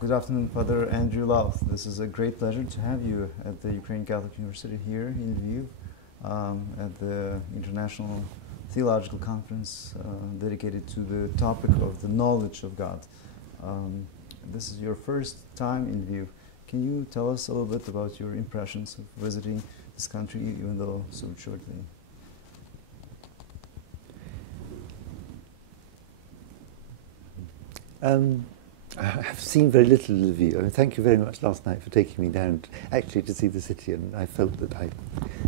Good afternoon, Father Andrew Louth. This is a great pleasure to have you at the Ukrainian Catholic University here in Lviv at the International Theological Conference dedicated to the topic of the knowledge of God. This is your first time in Lviv. Can you tell us a little bit about your impressions of visiting this country, even though so shortly? I have seen very little of Lviv. I mean, thank you very much last night for taking me down actually to see the city, and I felt that I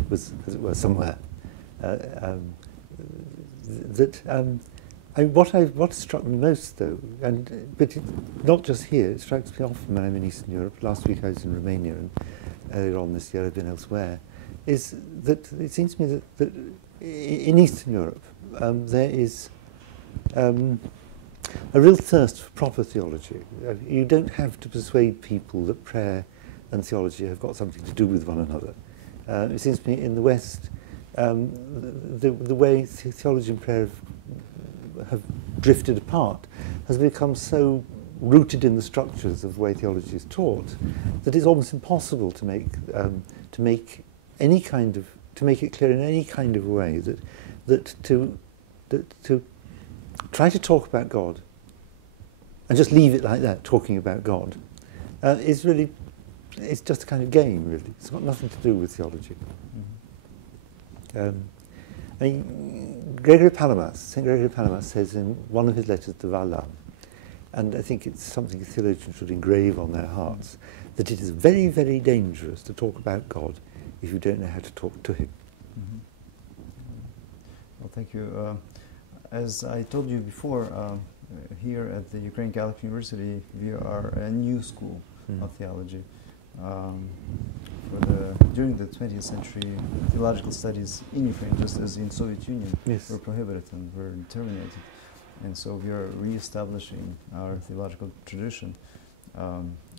was, as it were, somewhere. What struck me most, though, but not just here, it strikes me often when I'm in Eastern Europe. Last week I was in Romania, and earlier on this year I've been elsewhere. Is that it seems to me that in Eastern Europe there is a real thirst for proper theology. You don't have to persuade people that prayer and theology have got something to do with one another. It seems to me in the West, the way theology and prayer have drifted apart has become so rooted in the structures of the way theology is taught that it's almost impossible to make it clear in any kind of way that to try to talk about God and just leave it like that, talking about God, is really, it's just a kind of game, really. It's got nothing to do with theology. Mm-hmm. I mean, St. Gregory Palamas says in one of his letters to Valla, and I think it's something theologians should engrave on their hearts, that it is very, very dangerous to talk about God if you don't know how to talk to him. Mm-hmm. Well, thank you. As I told you before, here at the Ukrainian Catholic University, we are a new school of theology. During the 20th century, theological studies in Ukraine, just as in Soviet Union, were prohibited and were terminated. And so we are re-establishing our theological tradition.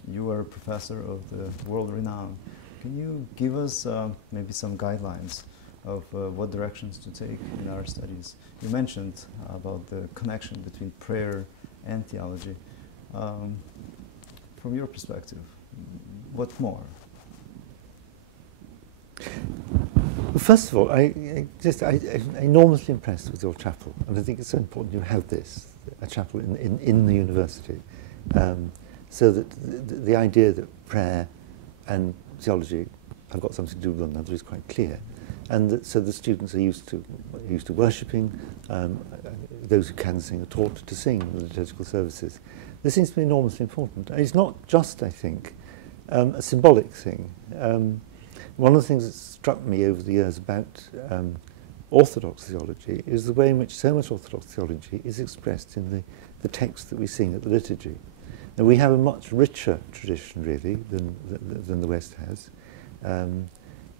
You are a professor of the world renown. Can you give us maybe some guidelines of what directions to take in our studies? You mentioned about the connection between prayer and theology. From your perspective, what more? Well, first of all, I'm enormously impressed with your chapel, and I think it's so important you have a chapel in the university, so that the idea that prayer and theology have got something to do with one another is quite clear. And so the students are used to worshipping. Those who can sing are taught to sing in the liturgical services. This seems to be enormously important. And it's not just, I think, a symbolic thing. One of the things that struck me over the years about Orthodox theology is the way in which so much Orthodox theology is expressed in the text that we sing at the liturgy. And we have a much richer tradition, really, than the West has.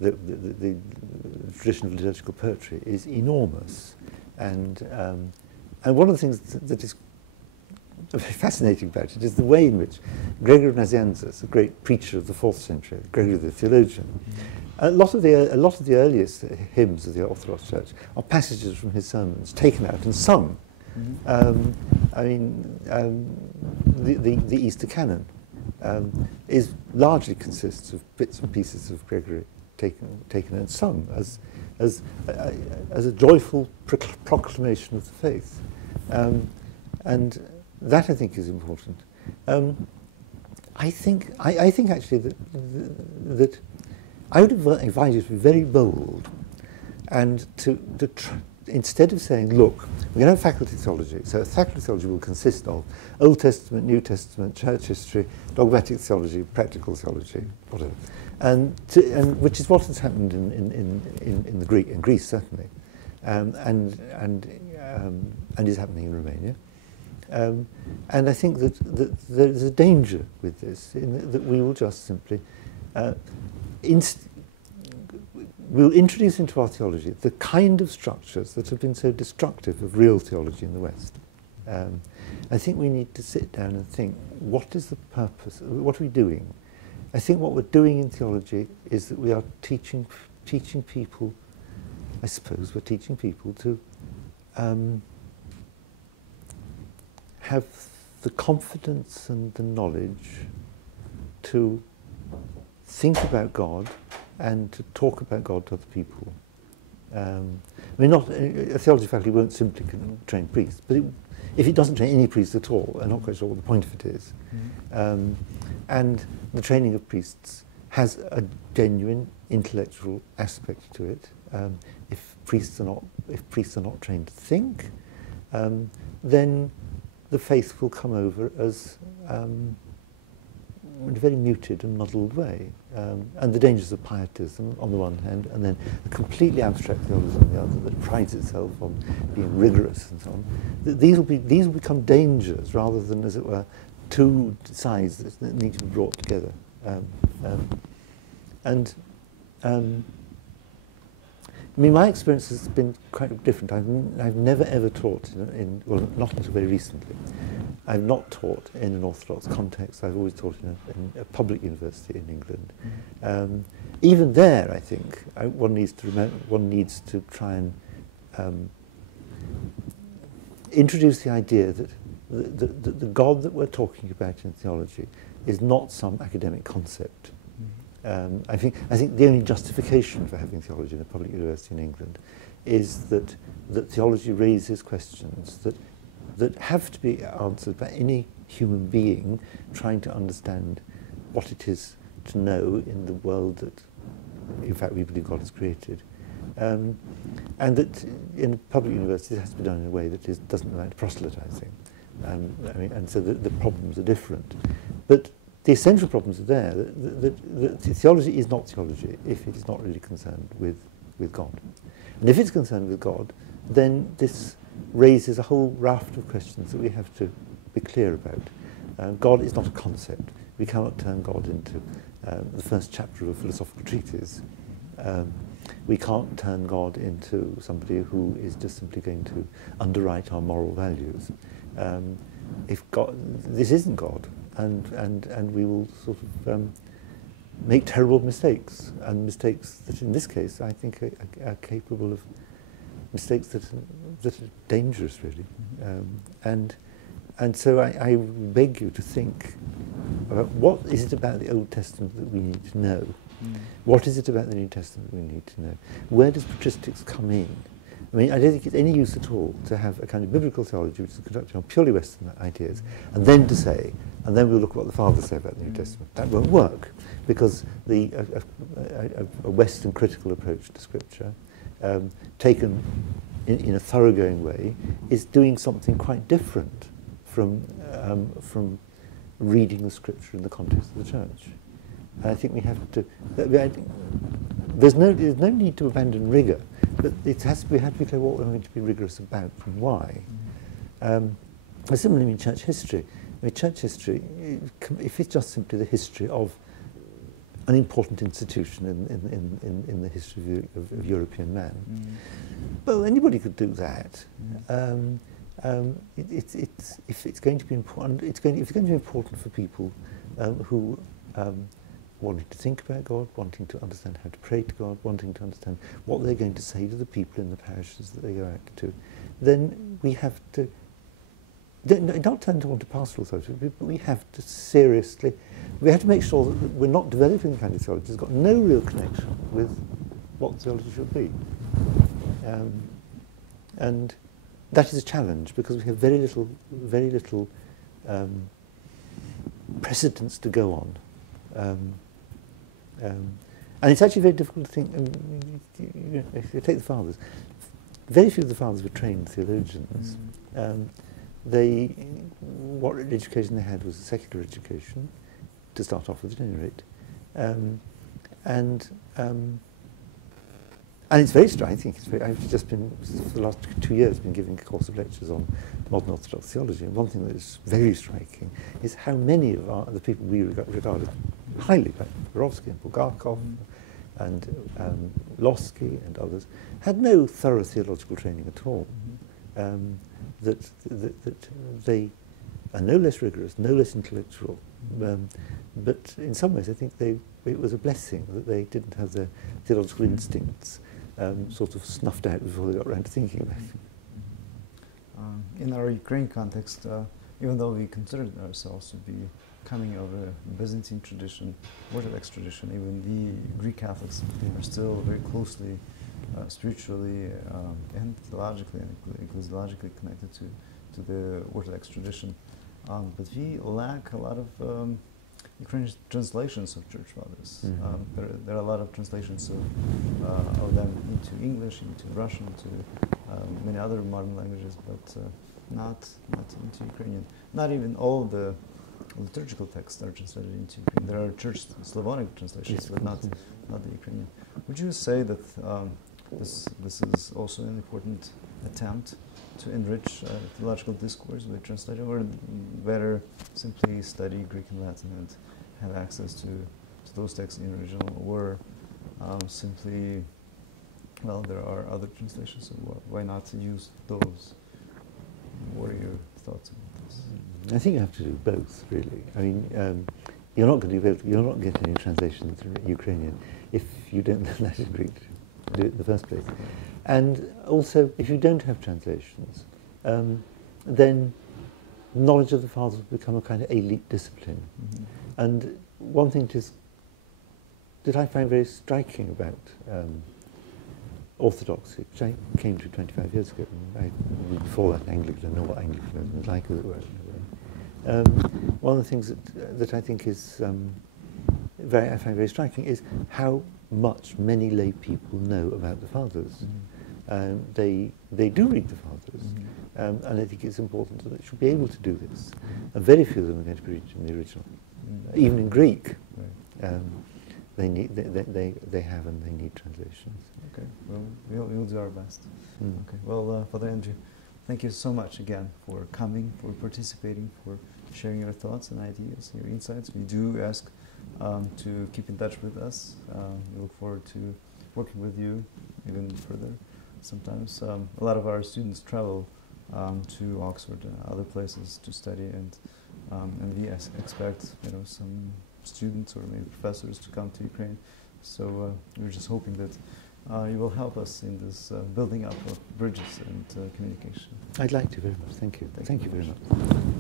The tradition of liturgical poetry is enormous, and one of the things that is very fascinating about it is the way in which Gregory of Nazianzus, a great preacher of the 4th century, Gregory the theologian, a lot of the earliest hymns of the Orthodox Church are passages from his sermons taken out and sung. The Easter canon largely consists of bits and pieces of Gregory taken and sung as a joyful proclamation of the faith, and that I think is important. I think actually that I would advise you to be very bold, and to instead of saying, look, we're going to have faculty theology, so faculty theology will consist of Old Testament, New Testament, church history, dogmatic theology, practical theology, whatever, and which is what has happened in Greece certainly, and is happening in Romania, and I think that there's a danger with this, in that we will just simply we'll introduce into our theology the kind of structures that have been so destructive of real theology in the West. I think we need to sit down and think, what is the purpose? What are we doing? I think what we're doing in theology is that we are teaching people, I suppose we're teaching people to have the confidence and the knowledge to think about God and to talk about God to other people. I mean, a theology faculty won't simply train priests, but if it doesn't train any priests at all, I'm not quite sure what the point of it is. And the training of priests has a genuine intellectual aspect to it. If priests are not trained to think, then the faith will come over as in a very muted and muddled way. And the dangers of pietism on the one hand, and then a completely abstract theology on the other that prides itself on being rigorous and so on. These will become dangers rather than, as it were, two sides that need to be brought together. I mean, my experience has been quite different. I've never ever taught well, not until very recently. I've not taught in an Orthodox context. I've always taught in a public university in England. Even there, I think one needs to try and introduce the idea that the God that we're talking about in theology is not some academic concept. I think the only justification for having theology in a public university in England is that theology raises questions that have to be answered by any human being trying to understand what it is to know in the world that, in fact, we believe God has created. And that in a public university it has to be done in a way that doesn't amount to proselytizing. I mean, and so the problems are different. But the essential problems are there. That theology is not theology if it is not really concerned with God. And if it's concerned with God, then this raises a whole raft of questions that we have to be clear about. God is not a concept. We cannot turn God into the first chapter of a philosophical treatise. We can't turn God into somebody who is just simply going to underwrite our moral values. If God, this isn't God, and we will sort of make terrible mistakes, and mistakes that in this case I think are capable of mistakes that are dangerous, really. And so I beg you to think about what is it about the Old Testament that we need to know? What is it about the New Testament that we need to know? Where does patristics come in? I mean, I don't think it's any use at all to have a kind of biblical theology which is conducted on purely Western ideas, and then to say, and then we'll look at what the Fathers say about the New Testament. That won't work, because a Western critical approach to Scripture, taken in a thoroughgoing way, is doing something quite different from reading the Scripture in the context of the Church. And I think we have to. There's no need to abandon rigour, but we have to be clear what we're going to be rigorous about and why. Similarly, in church history. I mean, church history, if it's just simply the history of an important institution in the history of European man, well, anybody could do that. If it's going to be important, if it's going to be important for people who wanting to think about God, wanting to understand how to pray to God, wanting to understand what they're going to say to the people in the parishes that they go out to, then we have to, not turn to pastoral theology, but we have to seriously, we have to make sure that we're not developing the kind of theology that's got no real connection with what theology should be. And that is a challenge, because we have very little precedence to go on. And it's actually very difficult to think, if you take the Fathers, very few of the Fathers were trained theologians. What education they had was a secular education, to start off with at any rate. And it's very striking. I've just been, for the last 2 years, been giving a course of lectures on modern Orthodox theology, and one thing that is very striking is how many of the people we regard as highly, like Borowski and Bulgakov and Losky and others, had no thorough theological training at all. That they are no less rigorous, no less intellectual, but in some ways I think it was a blessing that they didn't have their theological instincts sort of snuffed out before they got around to thinking about it. In our Ukraine context, even though we considered ourselves to be coming of a Byzantine tradition, Orthodox tradition, even the Greek Catholics are still very closely spiritually and theologically and ecclesiologically connected to the Orthodox tradition. But we lack a lot of Ukrainian translations of Church Fathers. There are a lot of translations of them into English, into Russian, into many other modern languages, but not into Ukrainian. Not even all the liturgical texts are translated into Ukrainian. There are Church Slavonic translations, but not the Ukrainian. Would you say that this is also an important attempt to enrich theological discourse with translation, or better simply study Greek and Latin and have access to those texts in original, or simply, well, there are other translations, so why not use those? What are your thoughts about this? I think you have to do both, really. I mean, you're not going to be able to, you're not getting any translations from Ukrainian if you don't know Latin and Greek to do it in the first place. And also, if you don't have translations, then knowledge of the Fathers will become a kind of elite discipline. And one thing that I find very striking about Orthodoxy, which I came to 25 years ago, before that Anglican, I know what Anglicanism is like, as it were. One of the things that I think is I find very striking is how much many lay people know about the Fathers. They do read the Fathers, and I think it's important that they should be able to do this. And very few of them are going to be read in the original, even in Greek. They have and they need translations. Okay, well, we'll do our best. Okay, well, Father Andrew, thank you so much again for coming, for participating, for sharing your thoughts and ideas, your insights. We do ask to keep in touch with us. We look forward to working with you even further. Sometimes a lot of our students travel to Oxford and other places to study, and we expect some students or maybe professors to come to Ukraine. So we're just hoping that you will help us in this building up of bridges and communication. I'd like to very much. Thank you. Thank you very much.